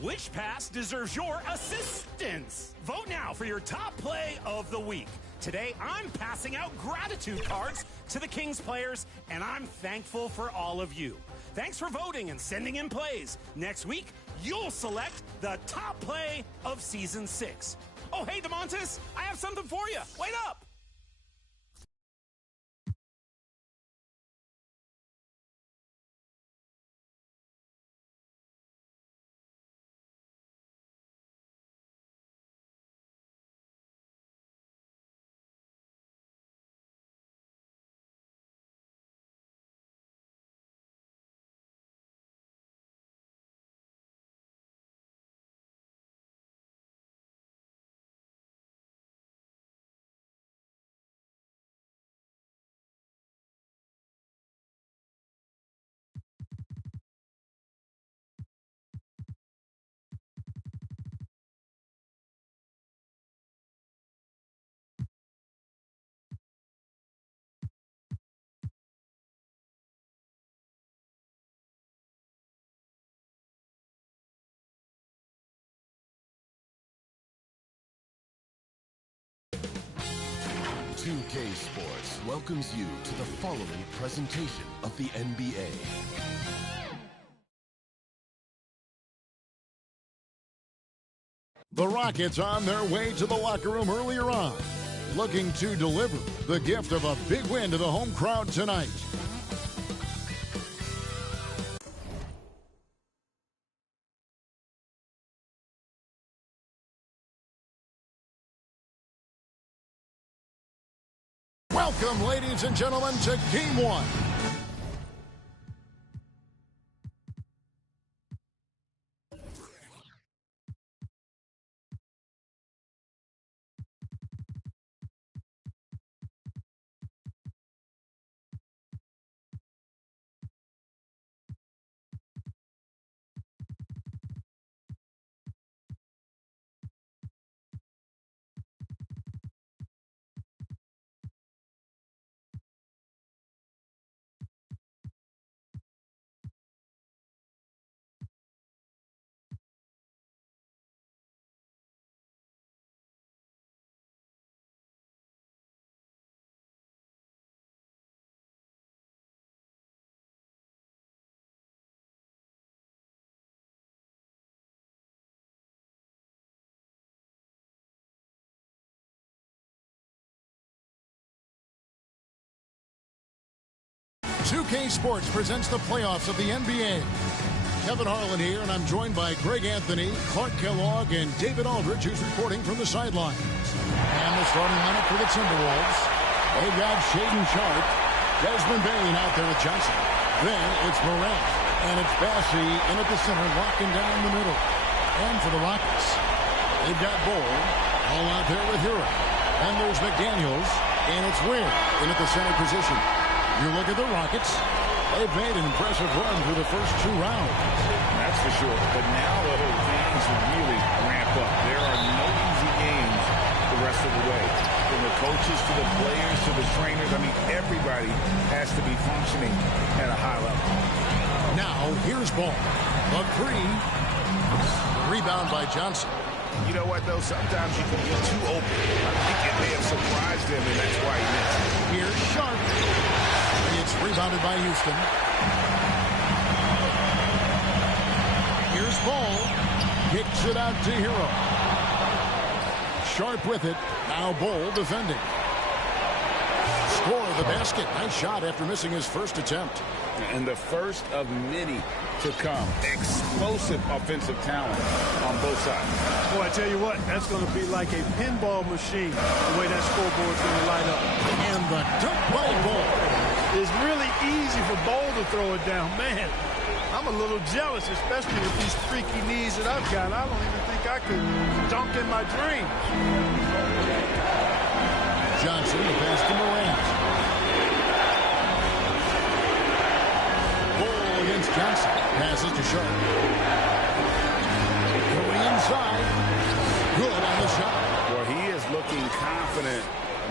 Which pass deserves your assistance? Vote now for your top play of the week. Today, I'm passing out gratitude cards to the Kings players, and I'm thankful for all of you. Thanks for voting and sending in plays. Next week, you'll select the top play of Season 6. Oh, hey, DeMontis, I have something for you. Wait up. UK Sports welcomes you to the following presentation of the NBA. The Rockets on their way to the locker room earlier on, looking to deliver the gift of a big win to the home crowd tonight. Welcome, ladies and gentlemen, to Game 1. UK Sports presents the playoffs of the NBA. Kevin Harlan here, and I'm joined by Greg Anthony, Clark Kellogg, and David Aldridge, who's reporting from the sidelines. And the starting lineup for the TWolves. They've got Shaedon Sharpe, Desmond Bane out there with Johnson. Then it's Morant, and it's Bassey in at the center, locking down the middle. And for the Rockets, they've got Bol, all out there with Herro. And there's McDaniels, and it's Ware in at the center position. You look at the Rockets, they've made an impressive run through the first 2 rounds. That's for sure. But now the whole things really ramp up. There are no easy games the rest of the way. From the coaches to the players to the trainers, I mean, everybody has to be functioning at a high level. Now, here's Ball. A 3. Rebound by Johnson. You know what, though? Sometimes you can get too open. I think it may have surprised him, and that's why he missed. Here's Sharpe. It's rebounded by Houston. Here's Ball. Kicks it out to Herro. Sharpe with it. Now Ball defending. Score the basket. Nice shot after missing his first attempt. And the first of many to come. Explosive offensive talent on both sides. Boy, I tell you what, that's going to be like a pinball machine, the way that scoreboard's going to light up. And the dunk by Ball. It's really easy for Ball to throw it down. Man, I'm a little jealous, especially with these freaky knees that I've got. I don't even think I could dunk in my dreams. Johnson, the pass to Morant. Ball against Johnson. Passes to Sharpe. Going inside. Good on the shot. Well, he is looking confident.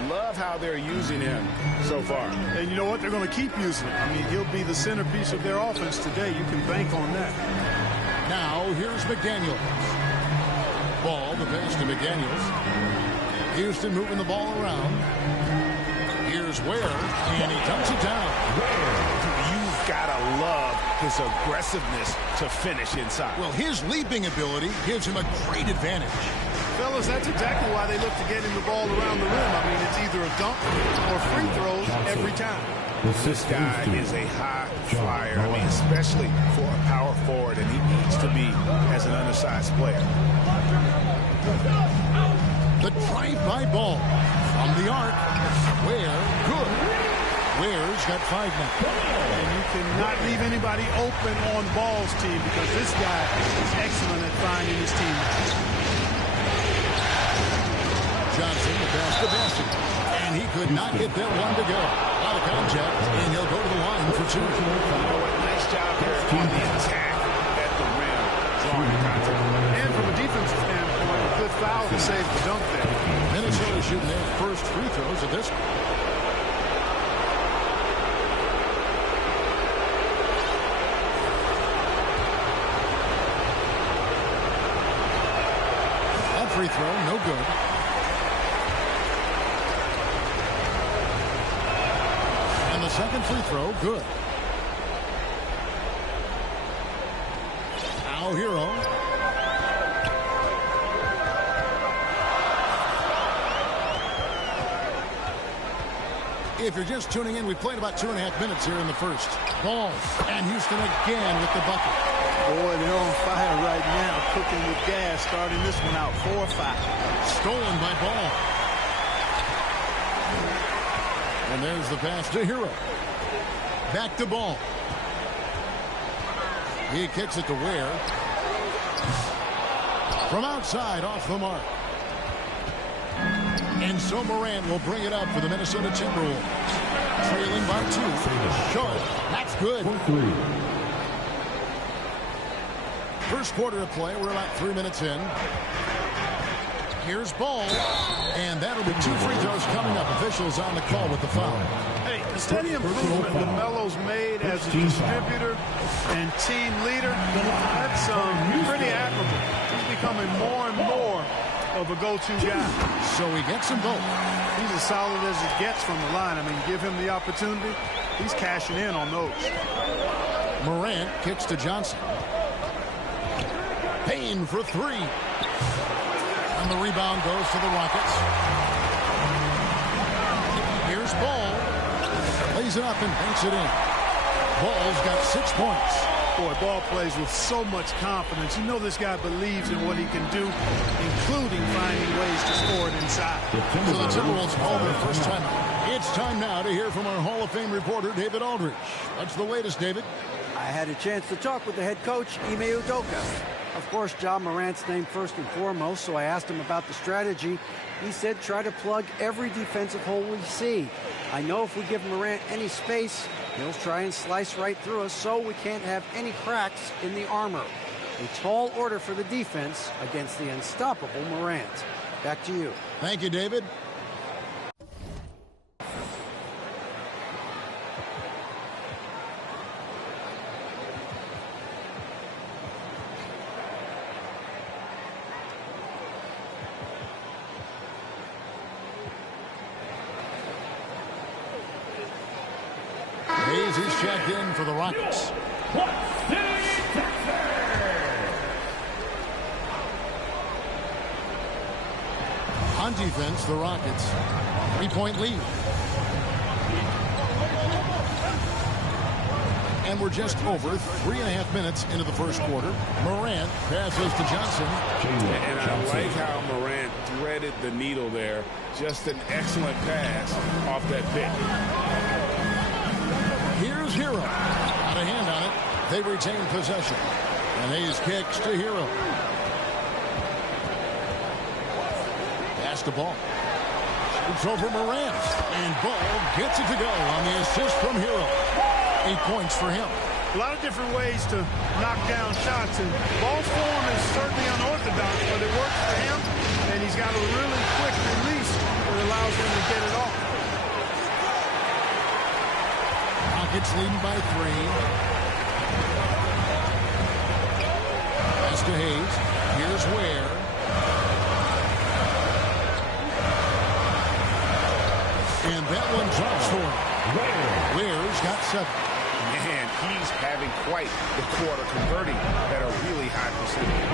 Love how they're using him so far. And you know what? They're going to keep using him. I mean, he'll be the centerpiece of their offense today. You can bank on that. Now, here's McDaniels. Ball, the pass to McDaniels. Houston moving the ball around. Here's Ware, and he dumps it down. You've got to love his aggressiveness to finish inside. Well, his leaping ability gives him a great advantage. Fellas, that's exactly why they look to get him the ball around the rim. I mean, it's either a dunk or free throws every time. This guy is a high flyer. I mean, especially for a power forward, and he needs to be as an undersized player. The drive-by ball from the arc. Ware, good. Ware's got 5 now. And you cannot leave anybody open on Ball's team because this guy is excellent at finding his team. Johnson, the pass to Bassett. And he could not get that one to go. Out of contact, and he'll go to the line for 2. Nice job here on the attack at the rim, drawing the contact. And from a defensive standpoint, a good foul to save the dunk there. Minnesota shooting their first free throws at this. That free throw, no good. And the second free throw, good. Now Herro. If you're just tuning in, we played about 2.5 minutes here in the first. Ball, and Houston again with the bucket. Boy, they're on fire right now, cooking with gas, starting this one out 4-5. Stolen by Ball. And there's the pass to Herro. Back to Ball. He kicks it to Ware. From outside, off the mark. And so Morant will bring it up for the Minnesota Timberwolves. Trailing by 2. Sharpe. That's good. First quarter of play. We're about 3 minutes in. Here's Ball. And that'll be 2 free throws coming up. Officials on the call with the foul. Hey, the steady improvement LaMelo's made as a distributor and team leader, that's pretty admirable. He's becoming more and more of a go-to guy. So he gets them both. He's as solid as it gets from the line. I mean, give him the opportunity, he's cashing in on those. Morant kicks to Johnson. Bane for 3. And the rebound goes to the Rockets. Here's Ball. Lays it up and banks it in. Ball's got 6 points. Boy, Ball plays with so much confidence. You know this guy believes in what he can do, including finding ways to score it inside. So the Timberwolves call their first timeout. It's time now to hear from our Hall of Fame reporter, David Aldridge. What's the latest, David? I had a chance to talk with the head coach, Ime Udoka. Of course, Ja Morant's named first and foremost, so I asked him about the strategy. He said try to plug every defensive hole we see. I know if we give Morant any space, he'll try and slice right through us, so we can't have any cracks in the armor. A tall order for the defense against the unstoppable Morant. Back to you. Thank you, David. Hayes is checked in for the Rockets. On defense, the Rockets. 3-point lead. And we're just over 3.5 minutes into the first quarter. Morant passes to Johnson. And I like how Morant threaded the needle there. Just an excellent pass off that pick. Here's Herro. Out of hand on it. They retain possession. And Hayes kicks to Herro. Pass the ball. It's over Morant. And Ball gets it to go on the assist from Herro. 8 points for him. A lot of different ways to knock down shots, and ball form is certainly unorthodox, but it works for him, and he's got a really quick release that allows him to get it off. Rockets leading by 3. Pass to Hayes. Here's Ware. And that one drops for him. Ware's got 7. Man, he's having quite the quarter, converting at a really high percentage.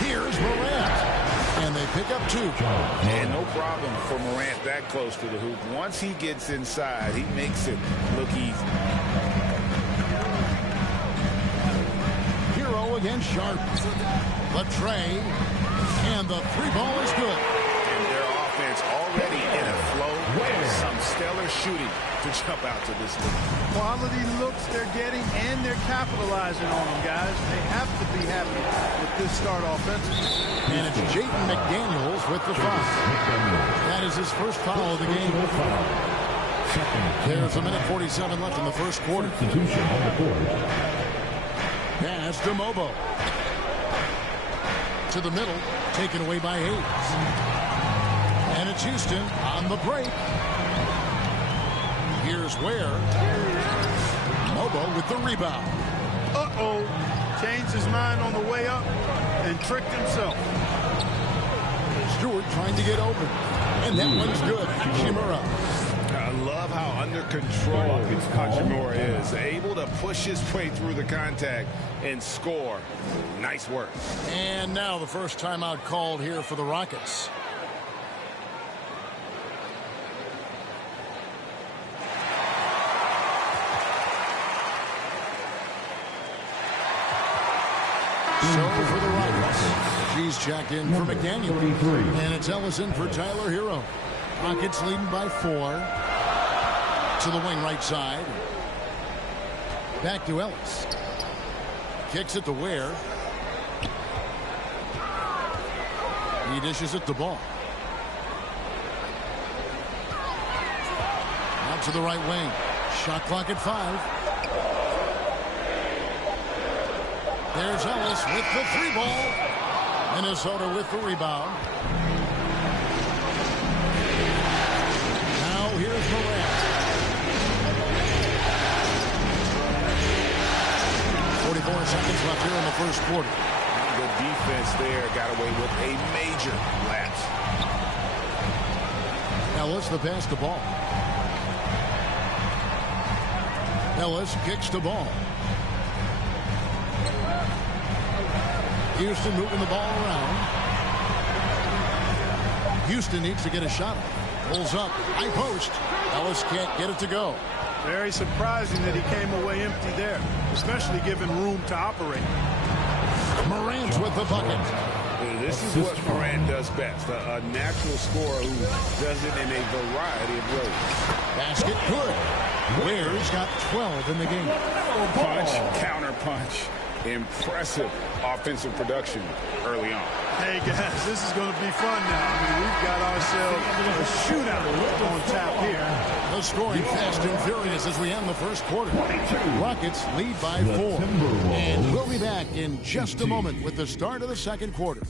Here's Morant. And they pick up 2. And no problem for Morant that close to the hoop. Once he gets inside, he makes it look easy. Herro against Sharpe. The tray. And the 3 ball is good. And their offense already in a flow. Some stellar shooting to jump out to this league. Quality looks they're getting, and they're capitalizing on them, guys. They have to be happy with this start offensively. And it's Jaden McDaniels with the foul. That is his first foul of the game. There's a minute 47 left in the first quarter. Pass to Mobo. To the middle, taken away by Hayes. And it's Houston on the break. Here's Ware. Mobo with the rebound. Uh-oh. Changed his mind on the way up and tricked himself. Stewart trying to get open. And that one's good. Hachimura. I love how under control Hachimura is. Able to push his way through the contact and score. Nice work. And now the first timeout called here for the Rockets. So for the Rockets, she's checked in for McDaniel. And it's Ellison for Tyler Herro. Rockets leading by 4. To the wing right side. Back to Ellis. Kicks it to Ware. He dishes it to Ball. Out to the right wing. Shot clock at 5. There's Ellis with the 3 ball. Minnesota with the rebound. Now here's Morant. 44 seconds left here in the first quarter. The defense there got away with a major lapse. Ellis the pass to Ball. Ellis kicks the ball. Houston moving the ball around. Houston needs to get a shot. Pulls up. High post. Ellis can't get it to go. Very surprising that he came away empty there, especially given room to operate. Morant's with the bucket. This is what Morant does best. A natural scorer who does it in a variety of ways. Basket good. Ware's got 12 in the game. Punch, counter punch. Impressive offensive production early on. Hey, guys, this is going to be fun now. I mean, we've got ourselves a shootout on tap here. The scoring fast and furious as we end the first quarter. Rockets lead by 4. And we'll be back in just a moment with the start of the second quarter.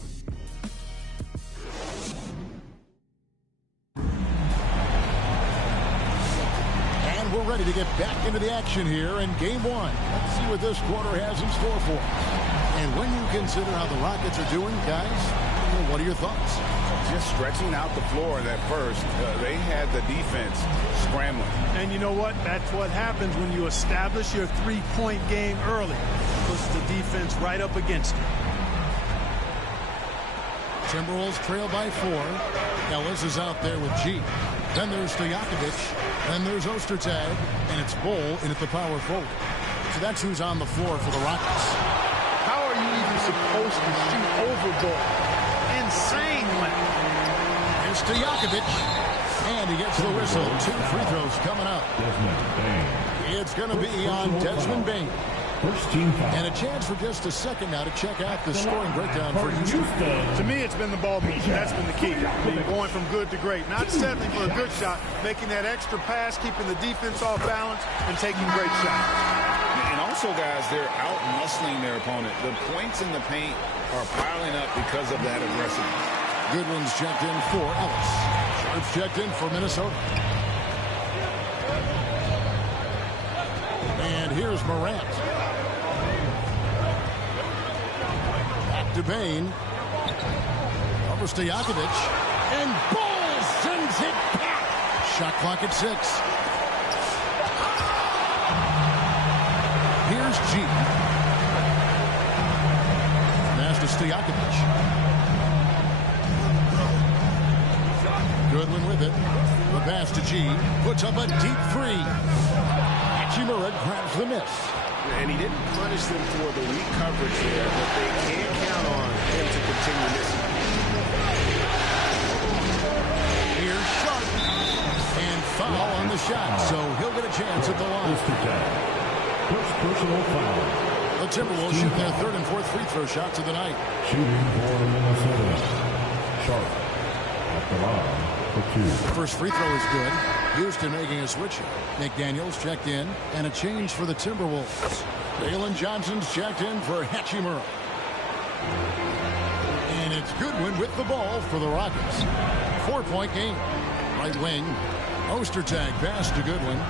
And we're ready to get back into the action here in Game 1. Let's see what this quarter has in store for us. And when you consider how the Rockets are doing, guys, what are your thoughts? Just stretching out the floor in that first. They had the defense scrambling. And you know what? That's what happens when you establish your three-point game early. Puts the defense right up against it. Timberwolves trail by 4. Ellis is out there with G. Then there's Stojakovic. Then there's Ostertag. And it's Bull in at the power forward. So that's who's on the floor for the Rockets. How are you even supposed to shoot over Bull? Insane length. Here's Stojakovic. And he gets the whistle. 2 free throws coming up. It's going to be on Desmond Bane. First team foul. And a chance for just a second now to check out the scoring breakdown for Houston. To me, it's been the ball movement. That's been the key. Going from good to great. Not settling for a good shot, making that extra pass, keeping the defense off balance, and taking great shots. And also, guys, they're out-muscling their opponent. The points in the paint are piling up because of that aggressiveness. Goodwin's checked in for Ellis. Sharpe's checked in for Minnesota. And here's Morant. Back to Bane. Over Stojakovic. And Ball sends it back. Shot clock at 6. Here's G. Pass to Stojakovic. Goodwin with it. The pass to G. Puts up a deep 3. Hachimura grabs the miss. And he didn't punish them for the weak coverage there, but they can't count on him to continue missing. Here's Sharpe. And foul on the shot, so he'll get a chance at the line. First personal foul. The Timberwolves shoot their third and fourth free throw shots of the night. Shooting for Minnesota. Sharpe at the line for 2. The first free throw is good. Houston making a switch. McDaniels checked in, and a change for the Timberwolves. Jalen Johnson's checked in for Hachimura. And it's Goodwin with the ball for the Rockets. 4-point game. Right wing. Ostertag pass to Goodwin.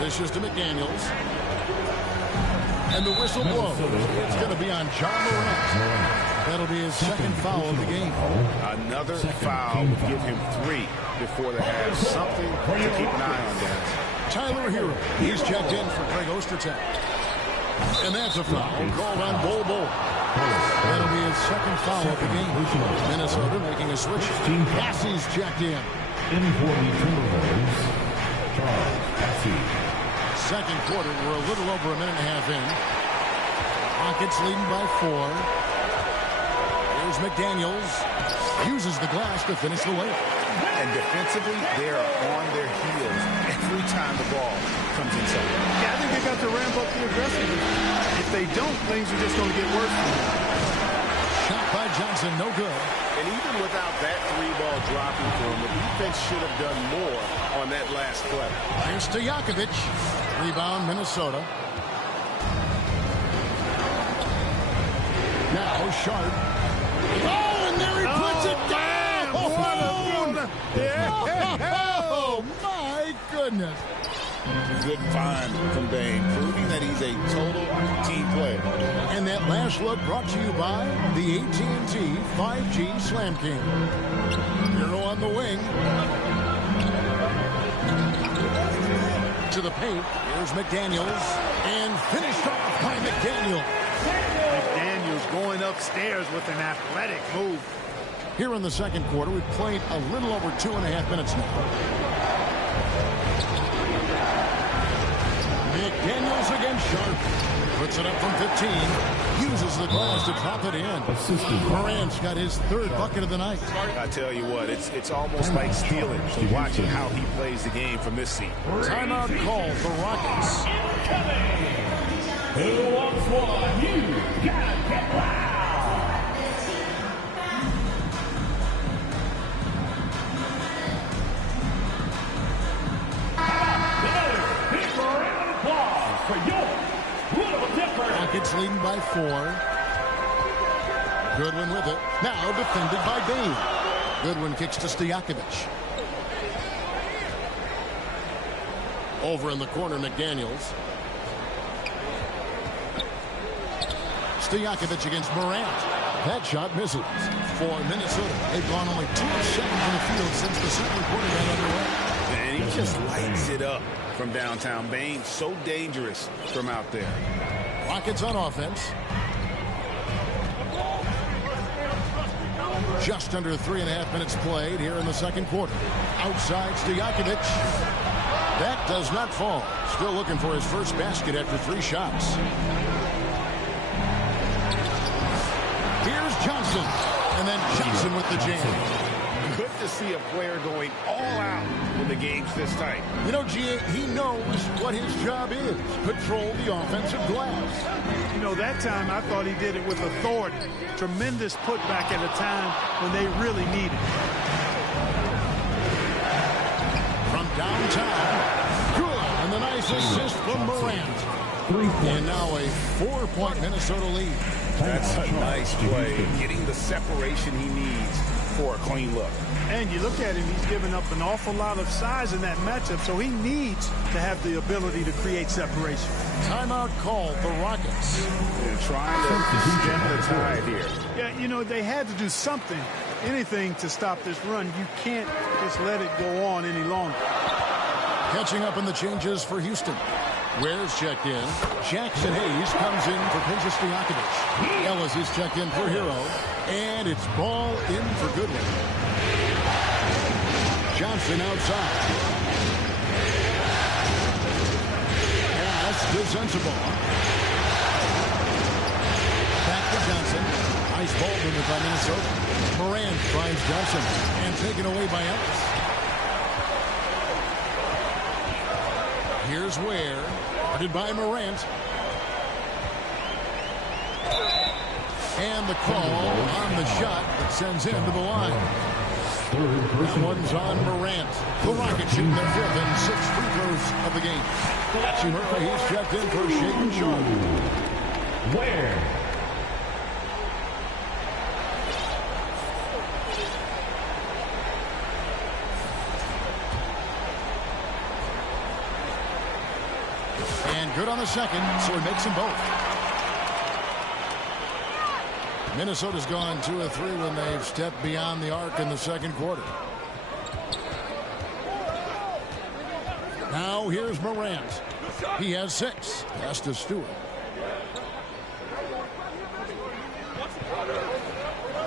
This is to McDaniels. And the whistle blows. It's going to be on John Morant. That'll be his second foul of the game. Another foul would give him 3 before they have something to keep an eye on, guys. Tyler Herro. He's checked in for Craig Ostertag. And that's a foul called on Bol. That'll be his second foul of the game. Minnesota making a switch. Passie's checked in. In for the Timberwolves, Charles Passy. Second quarter, we're a little over a minute and a half in. Rockets leading by 4. Here's McDaniels. Uses the glass to finish the layup. And defensively, they are on their heels every time the ball comes inside. Yeah, I think they got to ramp up the aggressiveness. If they don't, things are just going to get worse for them. Shot by Johnson, no good. And even without that 3-ball dropping for him, the defense should have done more on that last play. Here's Stojakovic. Rebound, Minnesota. Now Sharpe. Oh, and there he puts it down! Oh, my goodness. Good find from Bane, proving that he's a total team player. And that last look brought to you by the AT&T 5G Slam King. Herro on the wing. To the paint. Here's McDaniels. And finished off by McDaniels. McDaniels going upstairs with an athletic move. Here in the second quarter, we've played a little over 2.5 minutes now. McDaniels against Sharpe. Puts it up from 15. Uses the glass to drop it in. Morant's got his third bucket of the night. I tell you what, it's almost like stealing to watching how he plays the game from this seat. Timeout call for Rockets. Who wants one? You gotta get loud. Rockets leading by 4. Goodwin with it. Now defended by Bane. Goodwin kicks to Stojakovic. Over in the corner, McDaniels. Stojakovic against Morant. That shot misses. For Minnesota, they've gone only 2 of 7 from the field since the second quarter got underway. And he just lights it up from downtown. Bane, so dangerous from out there. Rockets on offense. Just under 3.5 minutes played here in the second quarter. Outside Stojakovic. That does not fall. Still looking for his first basket after 3 shots. Here's Johnson. And then Johnson with the jam. Good to see a player going all out when the game's this tight. You know, GA, he knows what his job is. Control the offensive glass. You know, that time I thought he did it with authority. Tremendous putback at a time when they really need it. From downtown, good. And the nice assist from Morant. And now a 4-point Minnesota lead. That's a nice play, getting the separation he needs for a clean look. And you look at him, he's given up an awful lot of size in that matchup, so he needs to have the ability to create separation. Timeout called, the Rockets. They're trying to stem the tide here. Yeah, you know, they had to do something, anything to stop this run. You can't just let it go on any longer. Catching up on the changes for Houston. Ware's checked in. Jackson Hayes comes in for Pinchas Stojakovic. Ellis is checked in for Herro. And it's ball in for Goodwin. Johnson outside. Pass to Sensabaugh. Back to Johnson. Nice ball movement by Minnesota. Morant finds Johnson. And taken away by Ellis. Here's Ware. Guarded by Morant. And the call on the shot that sends him to the line. This one's on Morant. The Rockets shooting their 5th and 6th free throws of the game. Hachimura, he's checked in for Shaden Sharpe. Ware. And good on the second, so he makes them both. Minnesota's gone 2 of 3 when they've stepped beyond the arc in the second quarter. Now here's Morant. He has 6. Pass to Stewart.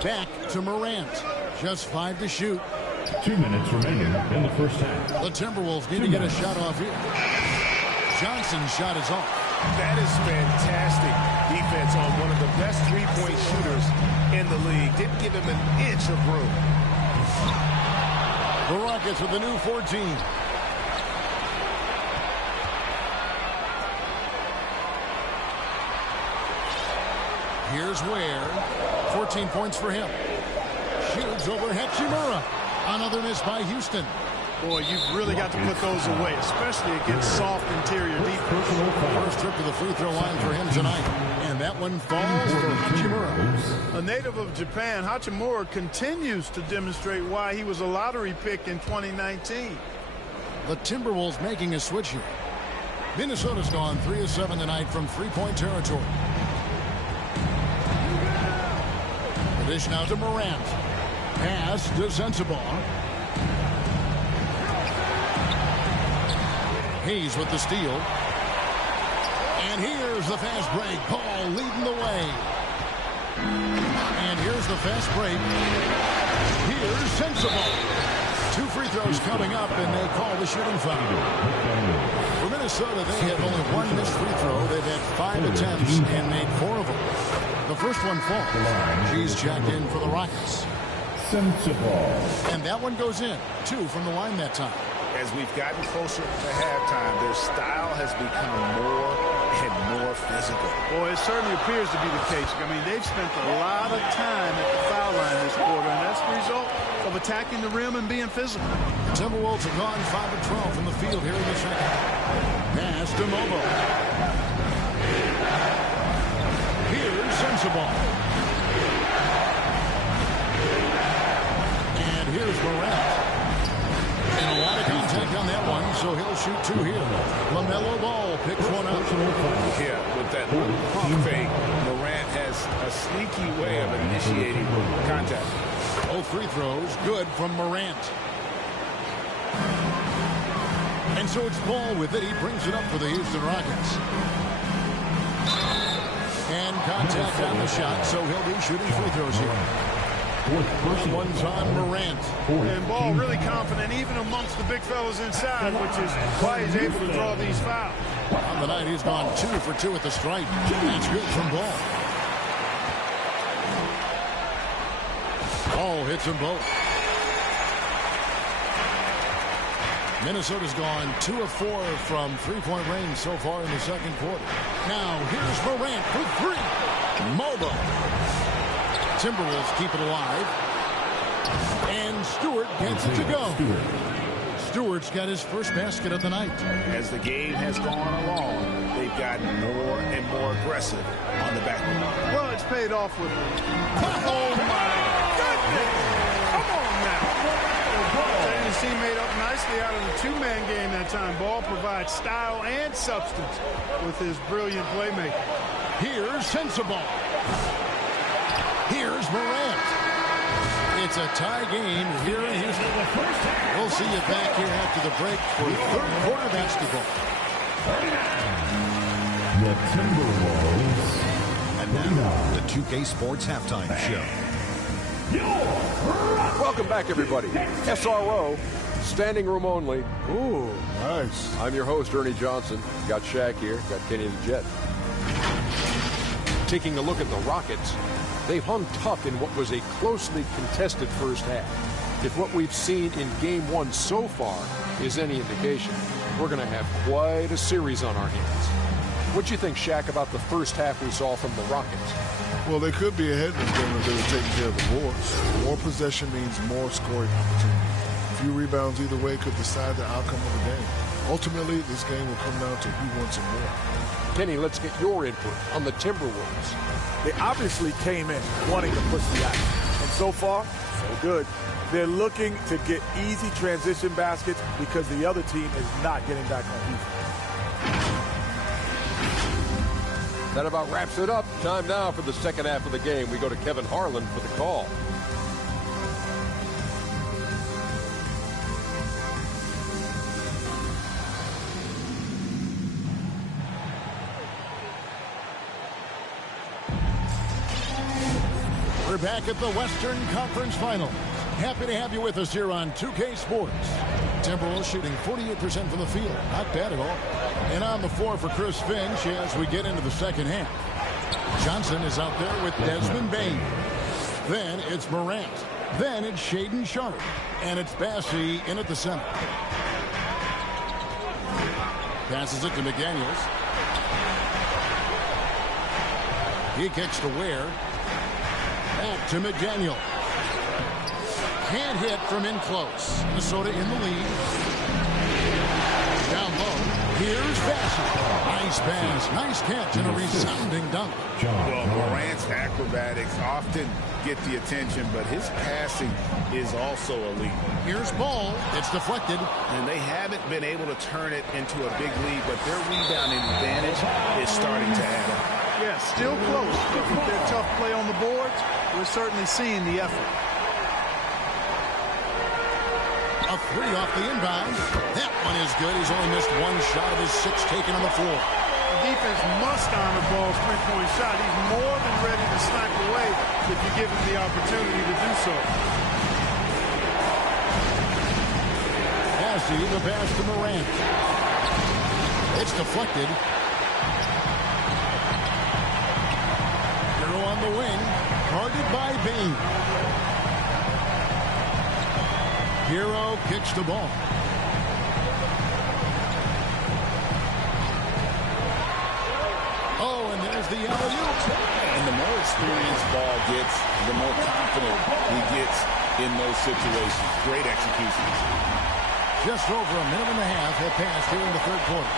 Back to Morant. Just 5 to shoot. 2 minutes remaining in the first half. The Timberwolves need to get a shot off here. Johnson's shot is off. That is fantastic defense on one of the best three-point shooters in the league. Didn't give him an inch of room. The Rockets with the new 14. Here's Ware. 14 points for him. Shoots over Hachimura. Another miss by Houston. Boy, you've really got to put those away, especially against soft interior defense. First trip to the free throw line for him tonight. And that one falls for Hachimura. A native of Japan, Hachimura continues to demonstrate why he was a lottery pick in 2019. The Timberwolves making a switch here. Minnesota's gone 3 of 7 tonight from three-point territory. The dish now to Morant. Pass to Sensabaugh. Hayes with the steal. And here's the fast break. Paul leading the way. And here's the fast break. Here's Sensabaugh. 2 free throws coming up, and they call the shooting foul. For Minnesota, they have only 1 missed free throw. They've had 5 attempts and made 4 of them. The first one falls. She's checked in for the Rockets. Sensabaugh. And that one goes in. 2 from the line that time. As we've gotten closer to halftime, their style has become more and more physical. Boy, it certainly appears to be the case. I mean, they've spent a lot of time at the foul line this quarter, and that's the result of attacking the rim and being physical. The Timberwolves have gone 5 of 12 from the field here in the second. Pass to Mobo. Here's Sensabaugh. And here's Morant. And a lot of contact on that one, so he'll shoot 2 here. LaMelo Ball picks one up. Yeah, with that pump fake, Morant has a sneaky way of initiating contact. Both free throws good from Morant. And so it's Ball with it. He brings it up for the Houston Rockets. And contact on the shot, so he'll be shooting free throws here. First one's on Morant. And Ball really confident even amongst the big fellas inside, which is why he's able to draw these fouls. On the night, he's gone 2 for 2 at the stripe. That's good from Ball. Ball hits them both. Minnesota's gone 2 of 4 from three-point range so far in the second quarter. Now here's Morant for 3. Mobo. Timberwolves keep it alive. And Stewart gets it to go. Stewart's got his first basket of the night. As the game has gone along, they've gotten more and more aggressive on the backboard. Well, it's paid off with them. Oh, my goodness. Come on now. And his team made up nicely out of the two-man game that time. Ball provides style and substance with his brilliant playmaking. Here's Sensabaugh. Here's Morant. It's a tie game here in Houston. We'll see you back here after the break for third quarter basketball. The Timberwolves. And now, the 2K Sports Halftime Show. Welcome back, everybody. SRO, standing room only. Ooh, nice. I'm your host, Ernie Johnson. Got Shaq here. Got Kenny the Jet. Taking a look at the Rockets, they've hung tough in what was a closely contested first half. If what we've seen in Game 1 so far is any indication, we're going to have quite a series on our hands. What do you think, Shaq, about the first half we saw from the Rockets? Well, they could be ahead in this game if they were taking care of the boards. More possession means more scoring opportunity. A few rebounds either way could decide the outcome of the game. Ultimately, this game will come down to who wants it more. Kenny, let's get your input on the Timberwolves. They obviously came in wanting to push the ice. And so far, so good. They're looking to get easy transition baskets because the other team is not getting back on defense. That about wraps it up. Time now for the second half of the game. We go to Kevin Harlan for the call. We're back at the Western Conference Final. Happy to have you with us here on 2K Sports. Timberwolves shooting 48% from the field. Not bad at all. And on the floor for Chris Finch as we get into the second half. Johnson is out there with Desmond Bane. Then it's Morant. Then it's Shaedon Sharpe. And it's Bassey in at the center. Passes it to McDaniels. He kicks to Ware. Back to McDaniel. Can't hit from in close. Minnesota in the lead. Down low. Here's Bassey. Nice pass. Nice catch and a resounding dunk. Well, Morant's acrobatics often get the attention, but his passing is also elite. Here's Ball. It's deflected. And they haven't been able to turn it into a big lead, but their rebounding advantage is starting to add up. Yeah, still close. But with their tough play on the boards, we're certainly seeing the effort. A three off the inbound. That one is good. He's only missed one shot of his 6 taken on the floor. The defense must honor Ball's three-point shot. He's more than ready to snipe away if you give him the opportunity to do so. Bassey, the pass to Morant. It's deflected. Herro on the wing. Guarded by Bane. Herro kicks the ball. Oh, and there's the alley-oop. And the more experienced Ball gets, the more confident he gets in those situations. Great execution. Just over a minute and a half have passed here in the third quarter.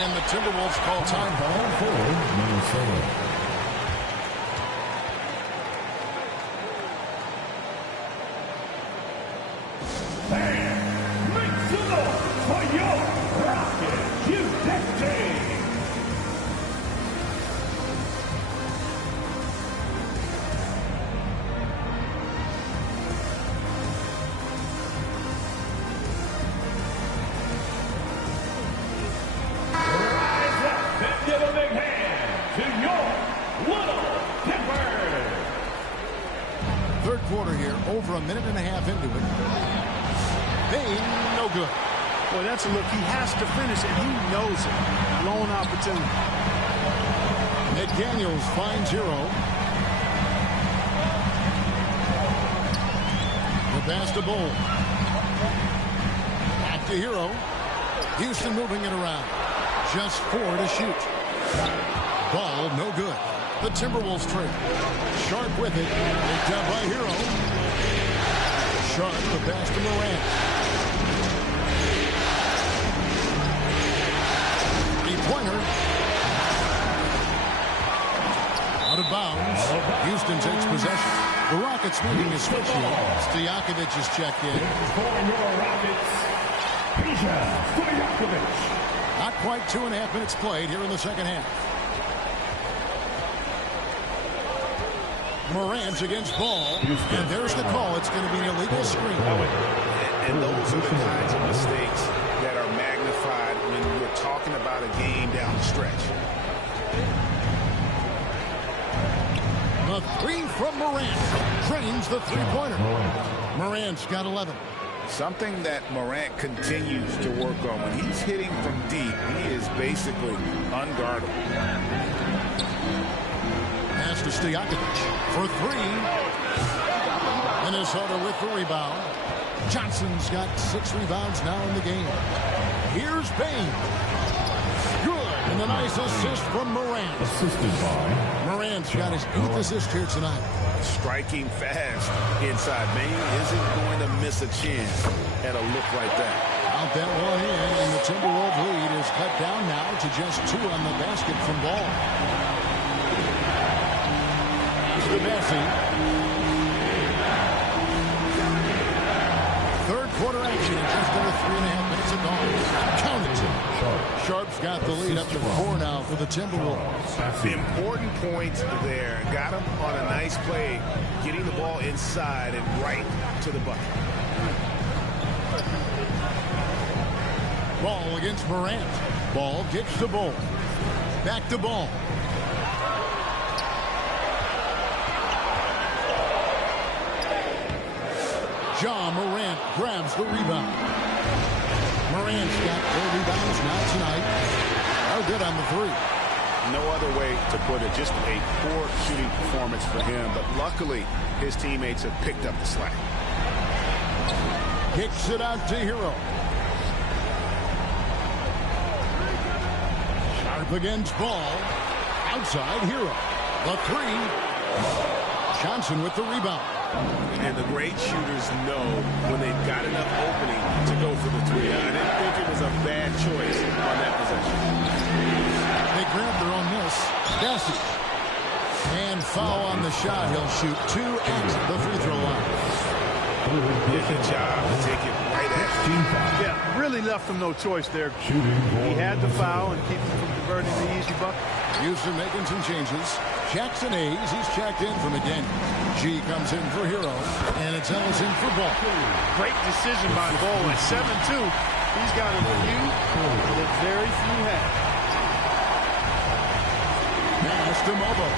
And the Timberwolves call time for Minnesota. Over a minute and a half into it. Bane, no good. Boy, that's a look. He has to finish, and he knows it. Lone opportunity. McDaniels finds Herro. The pass to Ball. Back to Herro. Houston moving it around. Just 4 to shoot. Ball no good. The Timberwolves trail. Sharpe with it. Picked up by Herro. Sharpe the pass to Morant. 3-pointer. Out of bounds. Houston takes possession. The Rockets making a switch here. Stojakovic is checked in. Not quite 2.5 minutes played here in the second half. Morant against Ball. And there's the call. It's going to be an illegal screen. And those are the kinds of mistakes that are magnified when we're talking about a game down the stretch. The 3 from Morant drains the 3-pointer. Morant's got 11. Something that Morant continues to work on. When he's hitting from deep, he is basically unguardable. Pass to Stojakovic for 3. Minnesota with the rebound. Johnson's got 6 rebounds now in the game. Here's Bane. Good. And a nice assist from Morant. Assisted by Morant's got his 8th assist here tonight. Striking fast inside. Bane isn't going to miss a chance at a look like that. Out that one in, and the Timberwolves lead is cut down now to just 2 on the basket from Ball. Here's the Bessie. Third quarter action in just over 3.5 minutes of gone. Count it. Sharpe's got the lead up to 4 now for the Timberwolves. The important points there. Got him on a nice play, getting the ball inside and right to the bucket. Ball against Morant. Ball gets the ball. Back to Ball. John Morant grabs the rebound. Morant's got 4 rebounds now tonight. Oh, good on the 3. No other way to put it. Just a poor shooting performance for him. But luckily, his teammates have picked up the slack. Kicks it out to Herro. Sharpe against Ball. Outside Herro. The 3. Johnson with the rebound. And the great shooters know when they've got enough opening to go for the 3. I didn't think it was a bad choice on that possession. They grab their own miss. Bessie. And foul on the shot. He'll shoot 2 at the free throw line. Good job to take it right at him. Yeah, really left him no choice there. He had to foul and keep him from converting the easy bucket. Houston making some changes. Jackson Hayes, he's checked in for McDaniel. G comes in for Herro, and it's Ellis in for Ball. Great decision by Ball at 7-2. He's got a few that very few have. Pass to Mobo.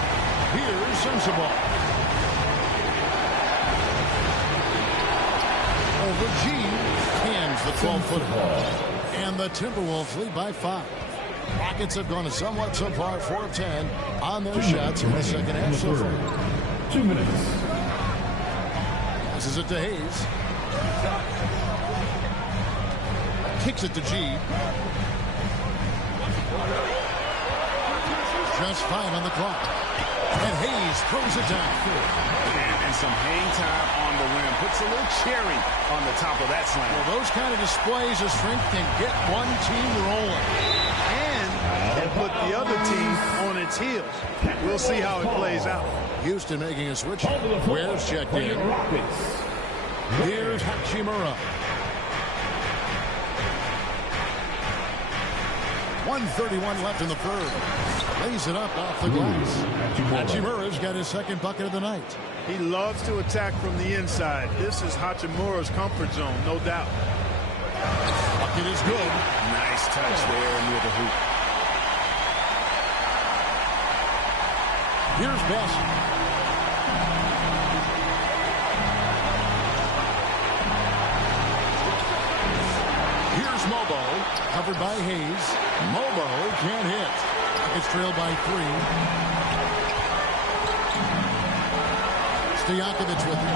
Here's Sensible. Over G, hands the 12-footer. And the Timberwolves lead by 5. Rockets have gone somewhat so far, 4 of 10 on their shots in the second half so far. 2 minutes. This is it to Hayes. Kicks it to G. Just 5 on the clock. And Hayes throws it down. And some hang time on the rim. Puts a little cherry on the top of that slam. Well, those kind of displays of strength can get one team rolling. And put the other team on its heels. We'll see how it plays out. Houston making a switch. Ware's checked in. Here's Hachimura. 1:31 left in the third. Lays it up off the glass. Hachimura's got his second bucket of the night. He loves to attack from the inside. This is Hachimura's comfort zone, no doubt. Bucket is good. Nice touch there near the hoop. Here's Bassett. Here's Mobo, covered by Hayes. Mobo can't hit. It's trailed by 3. Stojakovic with it.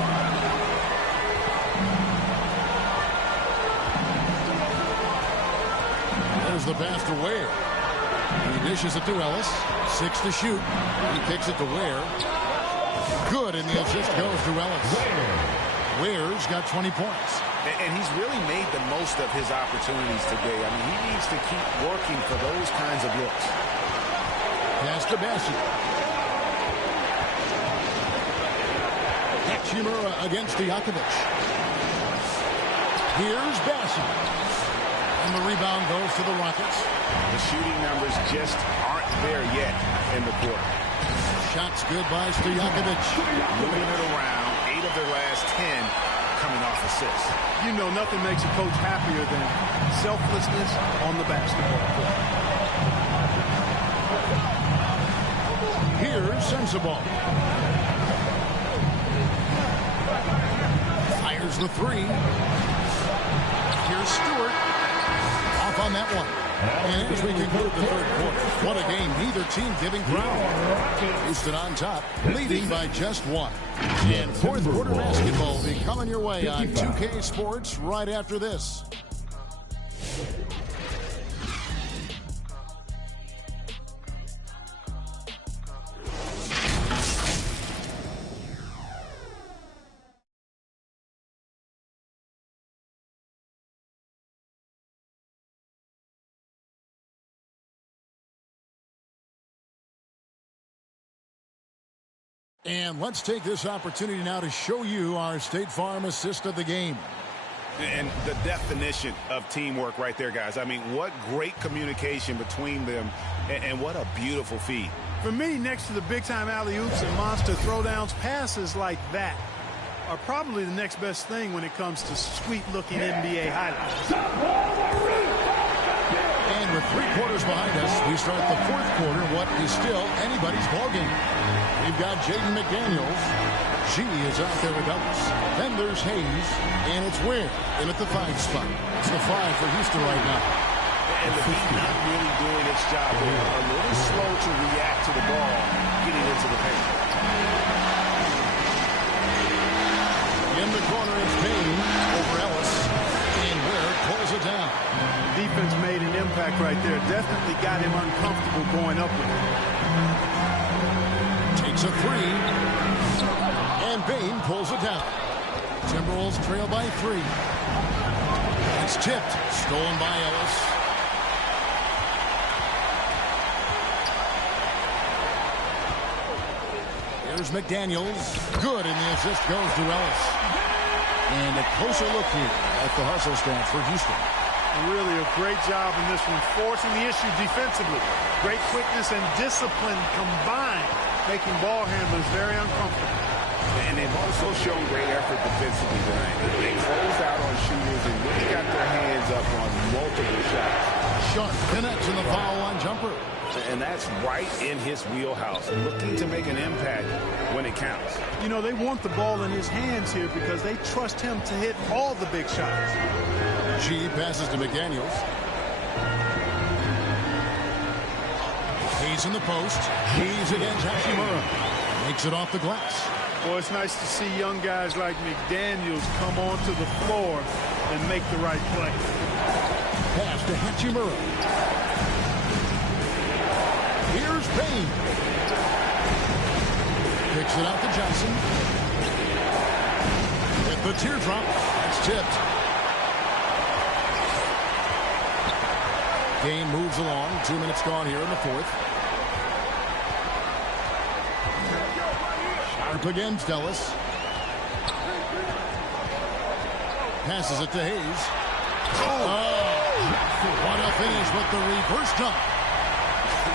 Here's the pass to Ware. He dishes it to Ellis. 6 to shoot. He kicks it to Ware. Good, and the assist goes to Ellis. Ware's got 20 points. And he's really made the most of his opportunities today. I mean, he needs to keep working for those kinds of looks. Pass to Bassett. Hachimura against Stojakovic. Here's Bassett. And the rebound goes to the Rockets. The shooting numbers just aren't there yet in the quarter. Shots good by Stojakovic. Moving it around. 8 of their last 10 coming off assists. You know, nothing makes a coach happier than selflessness on the basketball court. Here's Sensabaugh. Fires the 3. Here's Stewart. Off on that one. And as we conclude the third quarter, what a game. Neither team giving ground. Houston on top, leading by just 1. And fourth quarter basketball will be coming your way on 2K Sports right after this. And let's take this opportunity now to show you our State Farm assist of the game. And the definition of teamwork right there, guys. I mean, what great communication between them, and what a beautiful feed. For me, next to the big-time alley-oops and monster throwdowns, passes like that are probably the next best thing when it comes to sweet-looking NBA highlights. And with 3 quarters behind us, we start the fourth quarter, what is still anybody's ballgame. We've got Jaden McDaniels. G is out there with Ellis. Then there's Hayes, and it's Ware in at the 5 spot. It's the 5 for Houston right now. And the Heat not really doing its job. They're a little slow to react to the ball getting into the paint. In the corner, it's Bane over Ellis. And Ware pulls it down. Defense made an impact right there. Definitely got him uncomfortable going up with it. Takes a 3. And Bane pulls it down. Timberwolves trail by 3. It's tipped. Stolen by Ellis. Here's McDaniels. Good, and the assist goes to Ellis. And a closer look here at the hustle stance for Houston. Really a great job in this one, forcing the issue defensively. Great quickness and discipline combined, making ball handlers very uncomfortable. And they've also shown great effort defensively tonight. They closed out on shooters and really got their hands up on multiple shots. Sharpe connects in the foul line jumper. And that's right in his wheelhouse, looking to make an impact when it counts. You know, they want the ball in his hands here because they trust him to hit all the big shots. G passes to McDaniels. Hayes in the post. Hayes against Hachimura. Makes it off the glass. Well, it's nice to see young guys like McDaniels come onto the floor and make the right play. Pass to Hachimura. Here's Bane. Picks it out to Johnson. Hit the teardrop. It's tipped. Game moves along. 2 minutes gone here in the fourth. Sharpe against Ellis. Passes it to Hayes. Oh, what a finish with the reverse dunk.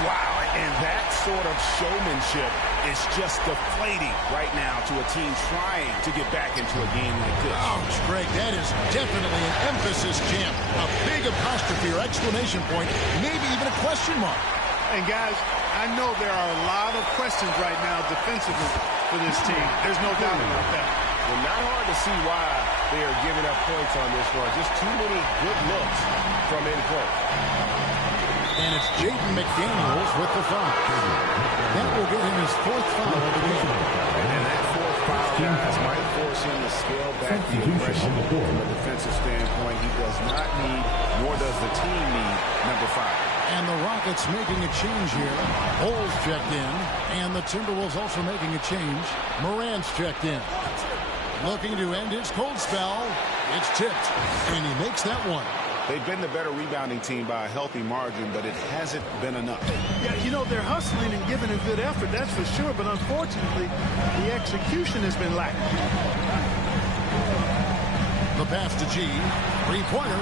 Wow, and that sort of showmanship is just deflating right now to a team trying to get back into a game like this. Ouch, Greg, that is definitely an emphasis jam. A big apostrophe or exclamation point, maybe even a question mark. And guys, I know there are a lot of questions right now defensively for this team. There's no doubt about that. Well, not hard to see why they are giving up points on this one. Just too many good looks from in play. And it's Jaden McDaniels with the foul. That will give him his 4th foul of the game. And that 4th foul guys might force him to scale back the aggression from a defensive standpoint. He does not need, nor does the team need, number 5. And the Rockets making a change here. Bulls checked in, and the Timberwolves also making a change. Morant's checked in. Looking to end his cold spell. It's tipped, and he makes that one. They've been the better rebounding team by a healthy margin, but it hasn't been enough. Yeah, you know, they're hustling and giving a good effort, that's for sure, but unfortunately, the execution has been lacking. The pass to G. Three-pointer.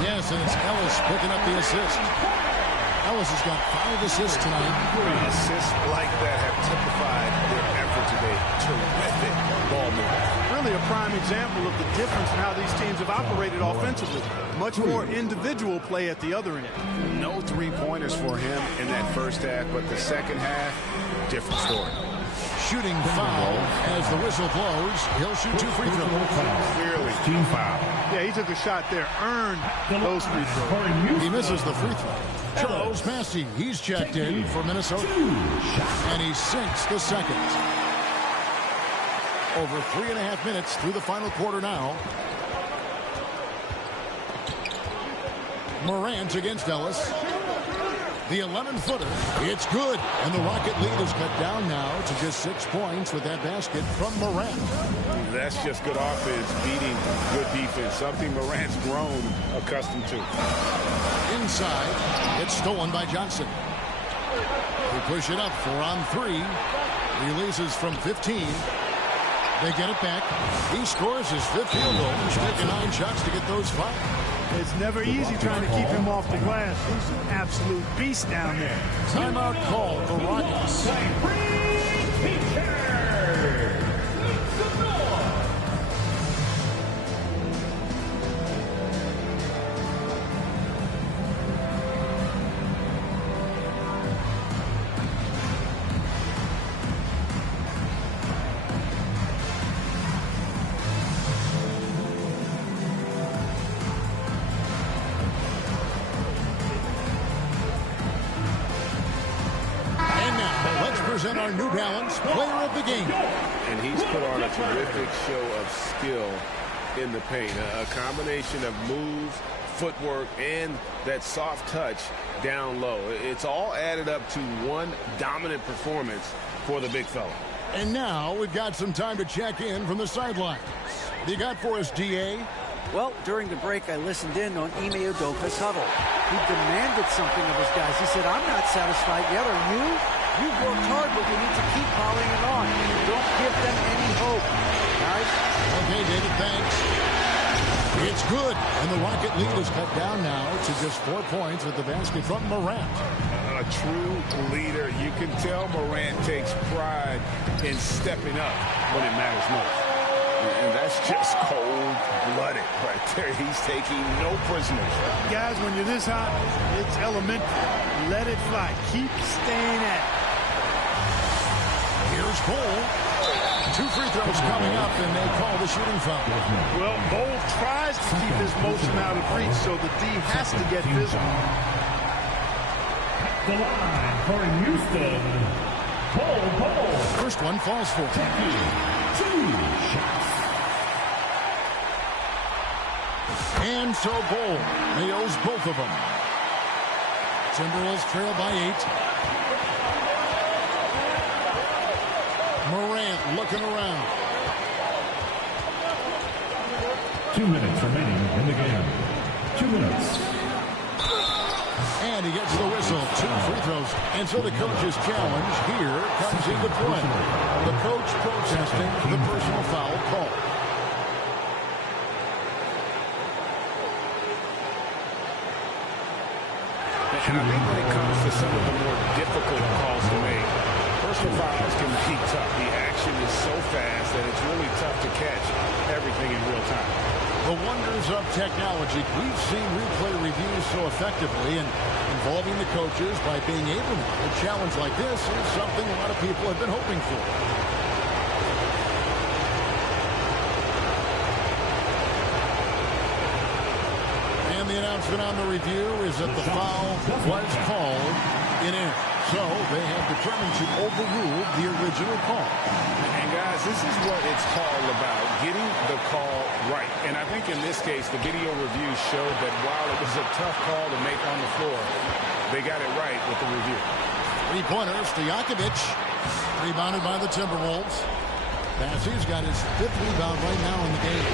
Yes, and it's Ellis picking up the assist. Ellis has got 5 assists tonight. Assists like that have typified their effort today. Terrific ball movement. Really a prime example of the difference in how these teams have operated offensively. Much more individual play at the other end. No three-pointers for him in that first half, but the second half, different story. Shooting foul as the whistle blows. He'll shoot 2 free throws. Clearly. Team foul. Yeah, he took a shot there, earned those free throws. He misses the free throw. Charles Massey, he's checked in for Minnesota. And he sinks the second. Over 3.5 minutes through the final quarter now. Morant against Ellis. The 11-footer. It's good. And the Rocket lead is cut down now to just 6 points with that basket from Morant. That's just good offense beating good defense, something Morant's grown accustomed to. Inside, it's stolen by Johnson. They push it up 4 on 3. Releases from 15. They get it back. He scores his 5th field goal. He's taking 9 shots to get those 5. It's never easy trying to keep him off the glass. He's an absolute beast down there. Timeout call for Rockets. Present our New Balance Player of the Game. And he's put on a terrific show of skill in the paint. A combination of moves, footwork, and that soft touch down low. It's all added up to one dominant performance for the big fella. And now we've got some time to check in from the sidelines. What you got for us, DA? Well, during the break, I listened in on Ime Udoka's huddle. He demanded something of his guys. He said, I'm not satisfied yet. Are you? You've worked hard, but we need to keep piling it on. Don't give them any hope, guys. Okay, David, thanks. It's good, and the Rocket lead is cut down now to just 4 points with the basket from Morant. A true leader. You can tell Morant takes pride in stepping up when it matters most. And that's just cold-blooded right there. He's taking no prisoners. Guys, when you're this hot, it's elementary. Let it fly. Keep staying at it. Here's Cole. 2 free throws coming up, and they call the shooting foul. Well, Cole tries to keep his motion out of reach, so the D has to get physical. The line for Houston. Cole. First one falls for. 2 shots. And so Cole nails both of them. Timberwolves trail by 8. Morant looking around. 2 minutes remaining in the game. 2 minutes. And he gets the whistle. 2 free throws. And so the coach's challenge here comes into play. The coach protesting the personal foul call. And I think when it comes to some of the more difficult calls to make, personal fouls can be tough. The action is so fast that it's really tough to catch everything in real time. The wonders of technology. We've seen replay reviews so effectively, and involving the coaches by being able to. A challenge like this is something a lot of people have been hoping for. And the announcement on the review is that the foul was called in ends. So they have determined to overrule the original call. And guys, this is what it's all about, getting the call right. And I think in this case, the video review showed that while it was a tough call to make on the floor, they got it right with the review. Three-pointer, Stojakovic, rebounded by the Timberwolves. Bassey's got his 5th rebound right now in the game.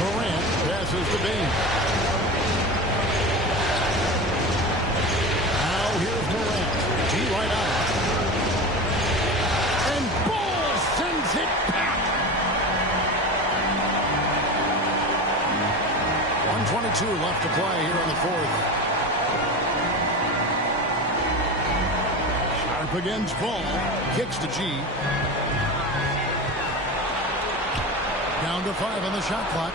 Morant passes to Bane. Now here's Morant. G right out. And Ball sends it back. 1:22 left to play here in the 4th. Sharpe against Ball. Kicks to G. Down to 5 on the shot clock.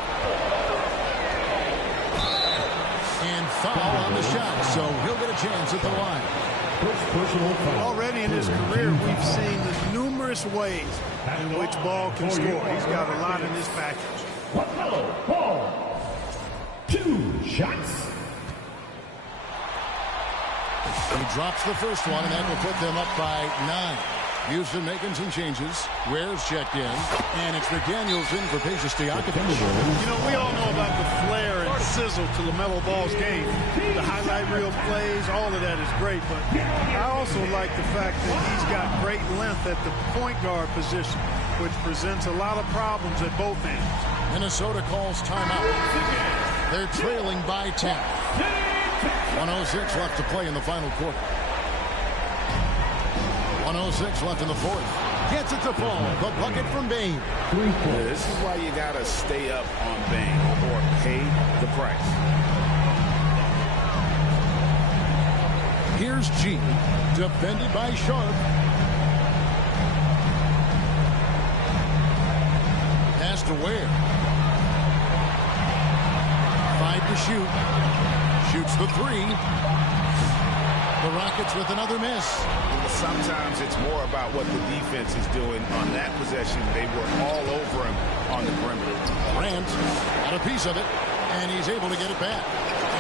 And foul on the shot, so he'll get a chance at the line. Already in his career, we've seen the numerous ways in which Ball can score. He's got a lot in his package. Ball. 2 shots. He drops the first one, and that will put them up by 9. Houston making some changes. Ware's checked in. And it's McDaniels in for Peja Stojakovic. You know, we all know about the flair and sizzle to LaMelo Ball's game. The highlight reel plays, all of that is great. But I also like the fact that he's got great length at the point guard position, which presents a lot of problems at both ends. Minnesota calls timeout. They're trailing by 10. 1:06 left to play in the final quarter. 1:06 left in the 4th. Gets it to Ball. The bucket from Bane. This is why you got to stay up on Bane or pay the price. Here's G. Defended by Sharpe. Pass to Ware. 5 to shoot. Shoots the 3. The Rockets with another miss. Sometimes it's more about what the defense is doing on that possession. They were all over him on the perimeter. Grant got a piece of it, and he's able to get it back.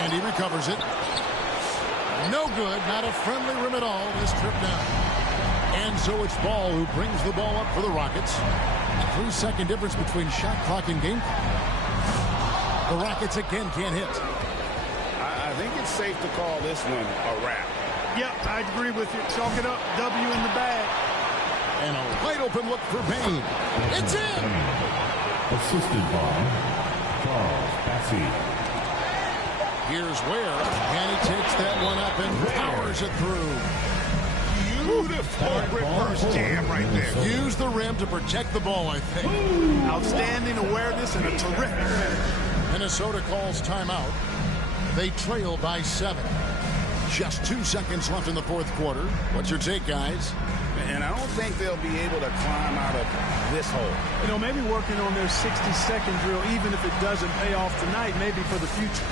And he recovers it. No good. Not a friendly rim at all this trip down. And so it's Ball who brings the ball up for the Rockets. 3-second difference between shot clock and game clock. The Rockets again can't hit. I think it's safe to call this one a wrap. Yep, I agree with you. Chalk it up. W in the bag. And a wide open look for Bane. It's in! Assisted by Charles Bassey. Here's Ware. And he takes that one up and powers it through. Beautiful reverse jam right there. Use the rim to protect the ball, I think. Outstanding awareness and a terrific finish. Minnesota calls timeout. They trail by 7. Just 2 seconds left in the 4th quarter. What's your take, guys? And I don't think they'll be able to climb out of this hole. You know, maybe working on their 60-second drill, even if it doesn't pay off tonight, maybe for the future.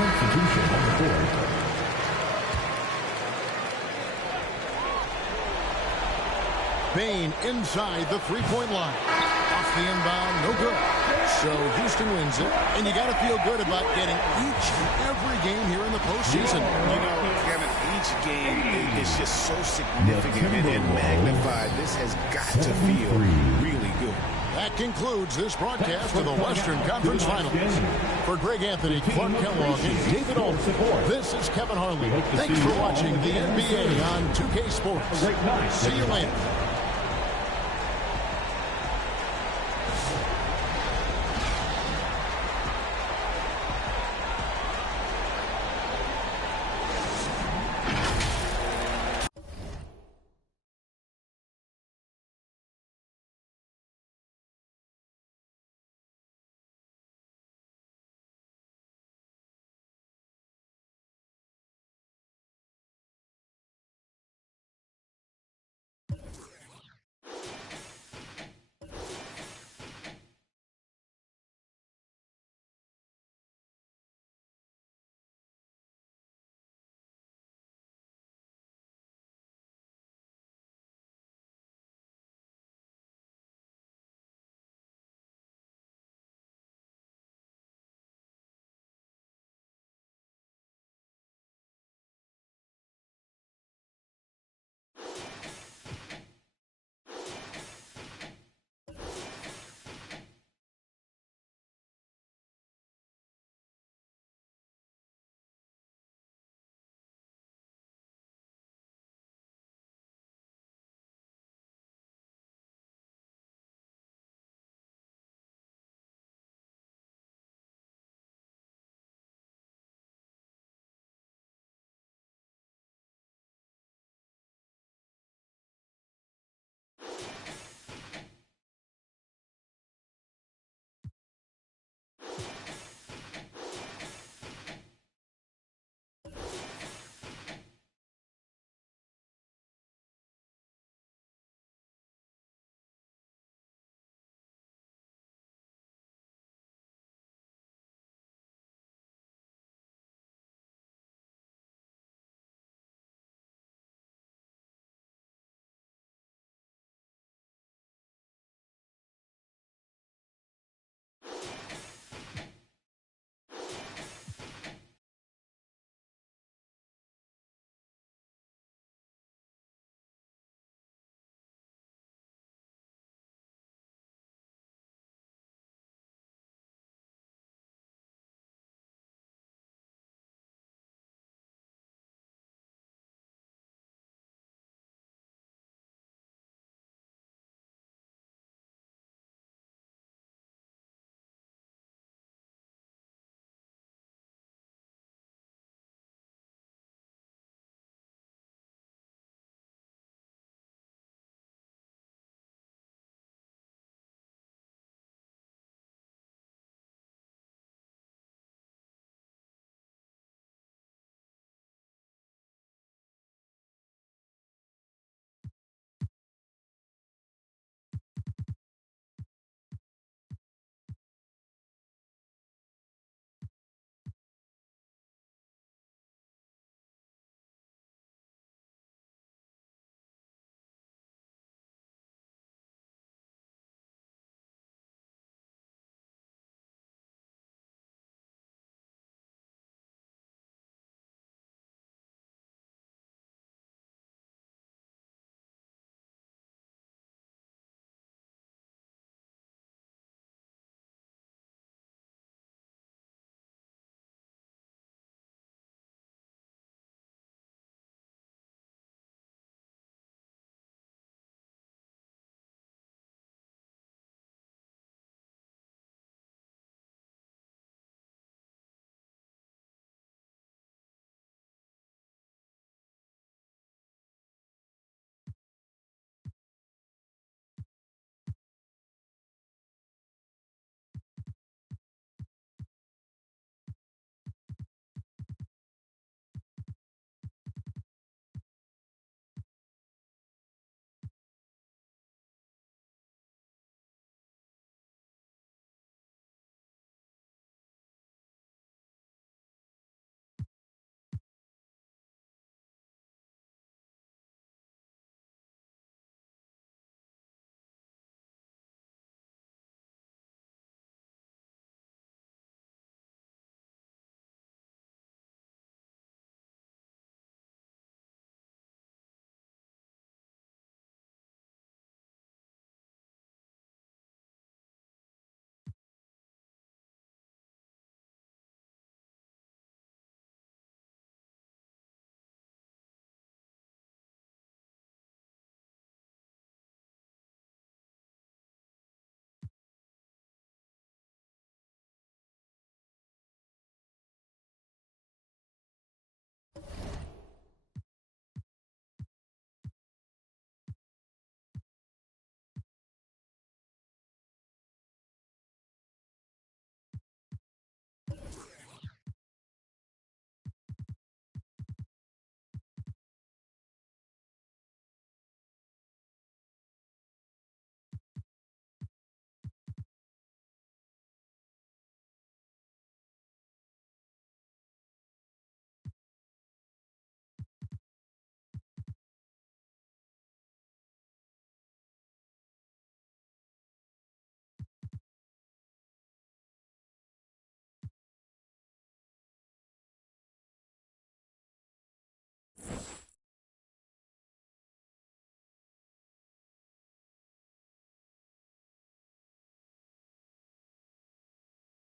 Substitution on the court. Bane inside the three-point line. Off the inbound, no good. So Houston wins it, and you got to feel good about getting each and every game here in the postseason. You know, Kevin, each game is just so significant and magnified. This has got to feel really good. That concludes this broadcast of the Western Conference Finals. For Greg Anthony, Clark Kellogg, and David Aldridge, this is Kevin Harlan. Thanks for watching the NBA on 2K Sports. See you later.